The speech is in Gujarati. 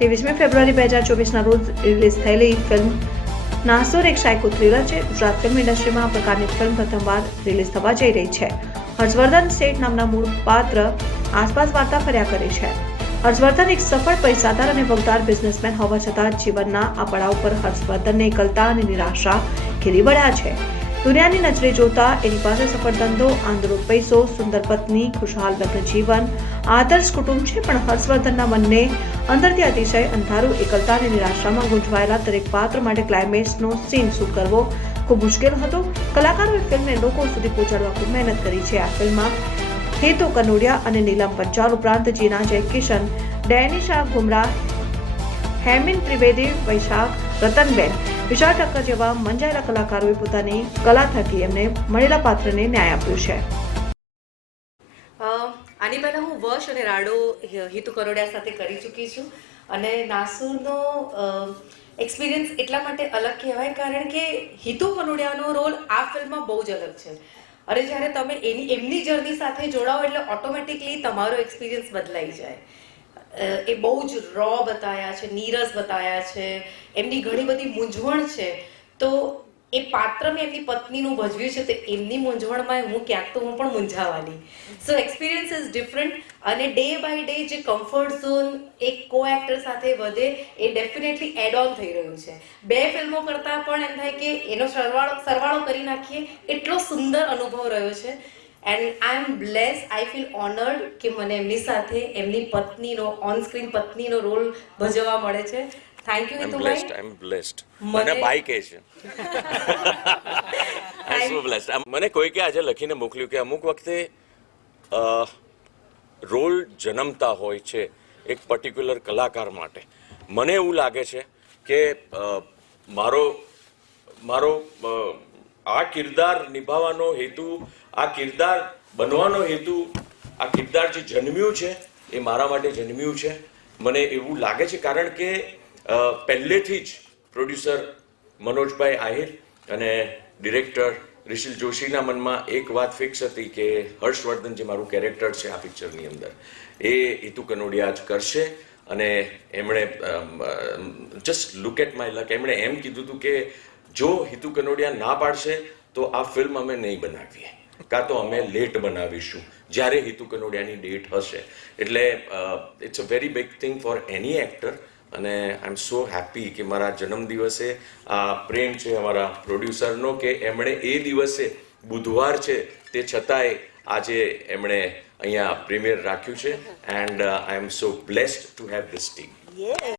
23મી ફેબ્રુઆરી 2024ના રોજ રિલીઝ થયેલી ફિલ્મ નાસુર એક સાયકો થ્રિલર છે. ગુજરાત ફિલ્મ ઇન્ડસ્ટ્રીમાં આ પ્રકારની ફિલ્મ પ્રથમવાર રિલીઝ થવા જઈ રહી છે. હર્ષવર્ધન શેઠ નામના મૂળ પાત્ર આસપાસ વાર્તા ફર્યા કરે છે. હર્ષવર્ધન એક સફળ પૈસાદાર અને વગદાર બિઝનેસમેન હોવા છતાં જીવનના આ પડાવ પર હર્ષવર્ધનને એકલતા અને નિરાશા ઘેરી વળ્યા છે. દુનિયાની નજરે જોતા એની પાસે સફળ ધંધો, આંધળો પૈસો, સુંદર પત્ની, ખુશહાલ લગ્ન જીવન, આદર્શ કુટુંબ છે. પણ હર્ષવર્ધનના મનને અંદરથી અતિશય અંધારું, એકલતા અને નિરાશામાં ગુંચવાયેલા દરેક પાત્ર માટે ક્લાઇમેક્સનો સીન શૂટ કરવો ખૂબ મુશ્કેલ હતો. કલાકારોએ ફિલ્મને લોકો સુધી પહોંચાડવા ખૂબ મહેનત કરી છે. આ ફિલ્મમાં હેતુ કનોડિયા અને નીલમ પંચાલ ઉપરાંત જીના જયકિશન, ડેનિશા ગુમરાહ, હેમિન ત્રિવેદી, વૈશાખ, રતનબેન, વિશાળ ઠક્કર જેવા મંજાયેલા કલાકારોએ પોતાની કલા થકી એમને મળેલા પાત્રને ન્યાય આપ્યો છે. આની પહેલાં હું વર્ષ અને રાડો હિતુ કનોડિયા સાથે કરી ચૂકી છું અને નાસુરનો એક્સપિરિયન્સ એટલા માટે અલગ કહેવાય કારણ કે હિતુ કનોડિયાનો રોલ આ ફિલ્મમાં બહુ જ અલગ છે. અને જ્યારે તમે એમની જર્ની સાથે જોડાઓ એટલે ઓટોમેટિકલી તમારો એક્સપિરિયન્સ બદલાઈ જાય. એ બહુ જ રો બતાવ્યા છે, નીરસ બતાવ્યા છે, એમની ઘણી બધી મૂંઝવણ છે. તો એ પાત્ર મેં એમની પત્નીનું ભજવ્યું છે તો એમની મૂંઝવણમાં હું પણ મૂંઝાવાની. સો એક્સપિરિયન્સ ઇઝ ડિફરન્ટ અને ડે બાય ડે જે કમ્ફર્ટ ઝોન એક કો એક્ટર સાથે વધે એ ડેફિનેટલી એડ ઓન થઈ રહ્યું છે. 2 ફિલ્મો કરતાં પણ એમ થાય કે એનો સરવાળો કરી નાખીએ એટલો સુંદર અનુભવ રહ્યો છે. And I am bless, I feel honoured કે મને એમની સાથે એમની પત્નીનો ઓન સ્ક્રીન પત્નીનો રોલ ભજવવા મળે છે. Thank you Hitubhai. I am blessed. મને બાઈ કહે છે. I am so blessed. મને કોઈકે આજે લખીને મોકલ્યું કે અમુક વખતે રોલ જન્મતા હોય છે એક પર્ટિક્યુલર કલાકાર માટે. મને એવું લાગે છે કે મારો આ કિરદાર નિભાવવાનો હેતુ, આ કિરદાર બનવાનો હેતુ, આ કિરદાર જે જન્મ્યું છે એ મારા માટે જન્મ્યું છે. મને એવું લાગે છે કારણ કે પહેલેથી જ પ્રોડ્યુસર મનોજભાઈ આહિર અને ડિરેક્ટર રિશિલ જોશીના મનમાં એક વાત ફિક્સ હતી કે હર્ષવર્ધન જે મારું કેરેક્ટર છે આ પિક્ચરની અંદર એ હિતુ કનોડિયા જ કરશે. અને એમણે જસ્ટ લુક એટ માય લક, એમણે એમ કીધું હતું કે જો હિતુ કનોડિયા ના પાડશે તો આ ફિલ્મ અમે નહીં બનાવીએ, કાં તો અમે લેટ બનાવીશું જ્યારે હિતુ કનોડિયાની ડેટ હશે. એટલે it's a very big thing for any actor. અને આઈ એમ સો હેપી કે મારા જન્મદિવસે આ પ્રેમ છે અમારા પ્રોડ્યુસરનો કે એમણે એ દિવસે બુધવાર છે તે છતાંય આજે એમણે અહીંયા પ્રીમિયર રાખ્યું છે. And I am so blessed to have this team.